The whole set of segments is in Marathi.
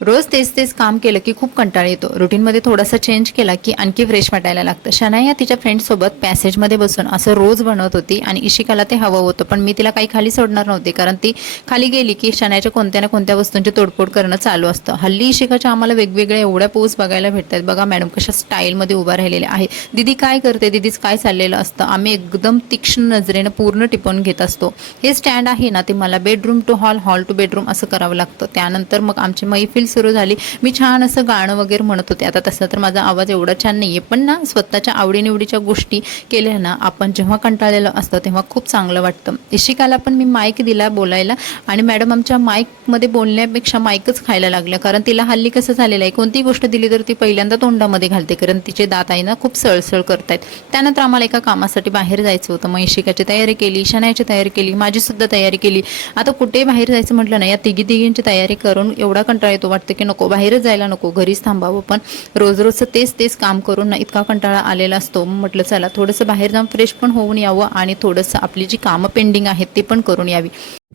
रोज तेच तेच काम केलं की खूप कंटाळा येतो. रुटीनमध्ये थोडासा चेंज केला की आणखी फ्रेश वाटायला लागतं. शनाया तिच्या फ्रेंड्ससोबत पॅसेजमध्ये बसून असं रोज बनवत होती आणि इशिकाला ते हवं होतं, पण मी तिला काही खाली सोडणार नव्हते, कारण ती खाली गेली की शनायाच्या कोणत्या ना कोणत्या वस्तूंची तोडफोड करणं चालू असतं. हल्ली इशिकाच्या आम्हाला वेगवेगळ्या एवढ्या पोज बघायला भेटतात. बघा मॅडम कशा स्टाईलमध्ये उभा राहिलेल्या आहे. दीदी काय करते, दीदीच काय चाललेलं असतं, आम्ही एकदम तीक्ष्ण नजरेनं पूर्ण टिपून घेत असतो. हे स्टँड आहे ना, ते मला bedroom to hall, hall to bedroom असं करावं लागतं. त्यानंतर मग आमची मैफिल सुरू झाली. मी छान असं गाणं वगैरे म्हणत होते. आता तसं तर माझा आवाज एवढा छान नाही आहे, पण ना स्वतःच्या आवडीनिवडीच्या गोष्टी केल्या ना, आपण जेव्हा कंटाळलेलं असतं तेव्हा खूप चांगलं वाटतं. इशिकाला पण मी माईक दिला बोलायला आणि मॅडम आमच्या माईकमध्ये बोलण्यापेक्षा माईकच खायला लागल्या, कारण तिला हल्ली कसं झालेलं आहे, कोणती गोष्ट दिली तर ती पहिल्यांदा तोंडामध्ये घालते, कारण तिचे दात आहे ना खूप सळसळ करतायत. त्यानंतर आम्हाला एका कामासाठी बाहेर जायचं होतं. मग इशिकाची तयारी केली, शनायाची तयारी केली, माझी सुद्धा तयारी केली. आता कुठे बाहेर जायचं म्हटलं ना, या तिघींची तयारी करून एवढा कंटाळा येतो, वाटतं की नको बाहेरच जायला नको, घरीच थांबावं. पण रोज रोजचं तेच तेच काम करून ना इतका कंटाळा आलेला असतो. म्हटलं चला थोडंसं बाहेर जाऊन फ्रेश पण होऊन यावं आणि थोडंसं आपली जी कामं पेंडिंग आहेत ती पण करून यावी.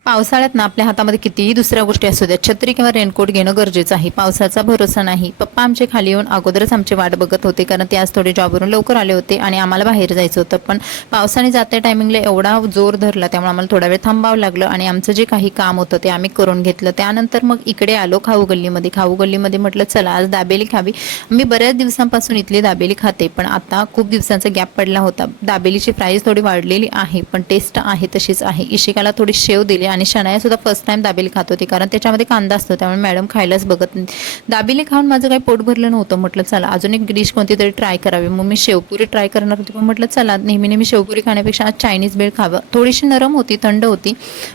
पावसाळ्यात ना आपल्या हातामध्ये कितीही दुसऱ्या गोष्टी असू द्या, छत्री किंवा रेनकोट घेणं गरजेचं आहे. पावसाचा भरोसा नाही. पप्पा आमचे खाली येऊन अगोदरच आमची वाट बघत होते, कारण ते आज थोडे जॉबवरून लवकर आले होते आणि आम्हाला बाहेर जायचं होतं. पण पावसाने जात्या टायमिंगला एवढा जोर धरला, त्यामुळे आम्हाला थोडा वेळ थांबावं लागलं आणि आमचं जे काही काम होतं ते आम्ही करून घेतलं. त्यानंतर मग इकडे आलो खाऊ गल्लीमध्ये. खाऊ गल्लीमध्ये म्हटलं चला आज दाबेली खावी. मी बऱ्याच दिवसांपासून इथली दाबेली खाते, पण आता खूप दिवसांचा गॅप पडला होता. दाबेलीची प्राईस थोडी वाढलेली आहे, पण टेस्ट आहे तशीच आहे. इशिकाला थोडी शेव दिली आणि शनाया सुद्धा फर्स्ट टाइम दाबेली खात होती, कारण त्याच्यामध्ये कांदा असतो, त्यामुळे मॅडम खायलाच बघत नाही. दाबेली खाऊन माझं काही पोट भरलं नव्हतं. म्हटलं चला अजून एक डिश कोणती तरी ट्राय करावी. मग मी शेवपुरी ट्राय करणार होती, पण म्हटलं चला नेहमी नेहमी शेवपुरी खाण्यापेक्षा आज चायनीज भेळ खावं. थोडीशी नरम होती, थंड होती,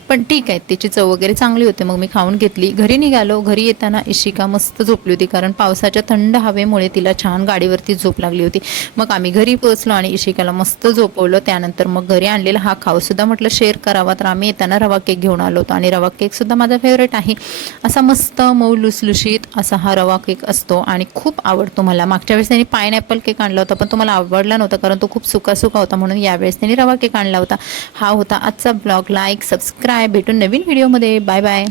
पण ठीक आहे, त्याची चव वगैरे चांगली होती. मग मी खाऊन घेतली. घरी निघालो. घरी येताना इशिका मस्त झोपली होती, कारण पावसाच्या थंड हवेमुळे तिला छान गाडीवरती झोप लागली होती. मग आम्ही घरी पोहोचलो आणि इशिकाला मस्त झोपवलं. त्यानंतर मग घरी आणलेला हा खाऊ सुद्धा म्हटलं शेअर करावा, तर आम्ही येताना रवा केक घेऊन आलो होतो आणि रवा केक सुद्धा माझा फेवरेट आहे. असा मस्त मऊ लुसलुशीत असा हा रवा केक असतो आणि खूप आवडतो मला. मागच्या वेळेस त्यांनी पायनॅपल केक आणला होता, पण तो मला आवडला नव्हता, कारण तो खूप सुका सुका होता, म्हणून यावेळेस त्यांनी रवा केक आणला होता. हा होता आजचा ब्लॉग. लाईक सबस्क्राईब, भेटून नवीन व्हिडिओमध्ये. Bye bye.